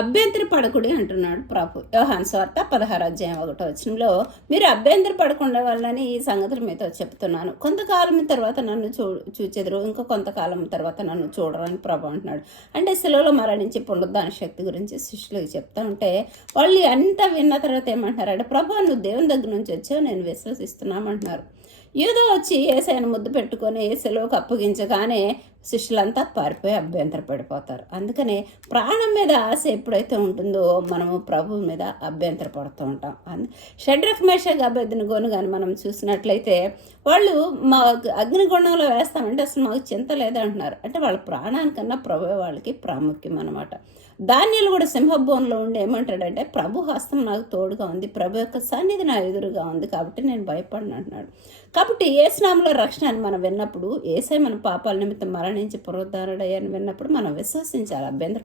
అభ్యంతర పడకుడి అంటున్నాడు ప్రభు. యోహాను సువార్త 16:1 మీరు అభ్యంతర పడకుండా వాళ్ళని ఈ సంగతులు మీతో చెప్తున్నాను. కొంతకాలం తర్వాత నన్ను చూచెదరు, ఇంకా కొంతకాలం తర్వాత నన్ను చూడరు అని ప్రభు అంటున్నాడు. అంటే శిలువలో మరణించి పునరుద్ధాన శక్తి గురించి శిష్యులకు చెప్తా ఉంటే వాళ్ళు అంతా విన్న తర్వాత ఏమంటున్నారంటే, ప్రభు నువ్వు దేవుని దగ్గర నుంచి వచ్చావు, నేను విశ్వసిస్తున్నామంటున్నారు. ఏదో వచ్చి ఏసైనా ముద్దు పెట్టుకొని సెలవుకు అప్పగించగానే శిష్యులంతా పారిపోయి అభ్యంతర పడిపోతారు. అందుకనే ప్రాణం మీద ఆశ ఎప్పుడైతే ఉంటుందో మనము ప్రభువు మీద అభ్యంతర పడుతూ ఉంటాం. షడ్రక్ మేషక్ అబేద్నెగోను కానీ మనం చూసినట్లయితే వాళ్ళు మా అగ్నిగుండంలో వేస్తామంటే అసలు మాకు చింత లేదంటున్నారు. అంటే వాళ్ళ ప్రాణానికన్నా ప్రభువే వాళ్ళకి ప్రాముఖ్యం అన్నమాట. దానియేలు కూడా సింహభవనంలో ఉండి ఏమంటాడంటే, ప్రభు హస్తం నాకు తోడుగా ఉంది, ప్రభు యొక్క సన్నిధి నా ఎదురుగా ఉంది కాబట్టి నేను భయపడను అంటున్నాడు. కాబట్టి యేసు నామములో రక్షణ అని మనం విన్నప్పుడు, యేసయ్య మన పాపాల నిమిత్తం మరణించి పునరుద్ధరణుడయ్యని విన్నప్పుడు మనం విశ్వసించాలి. అభ్యంతరం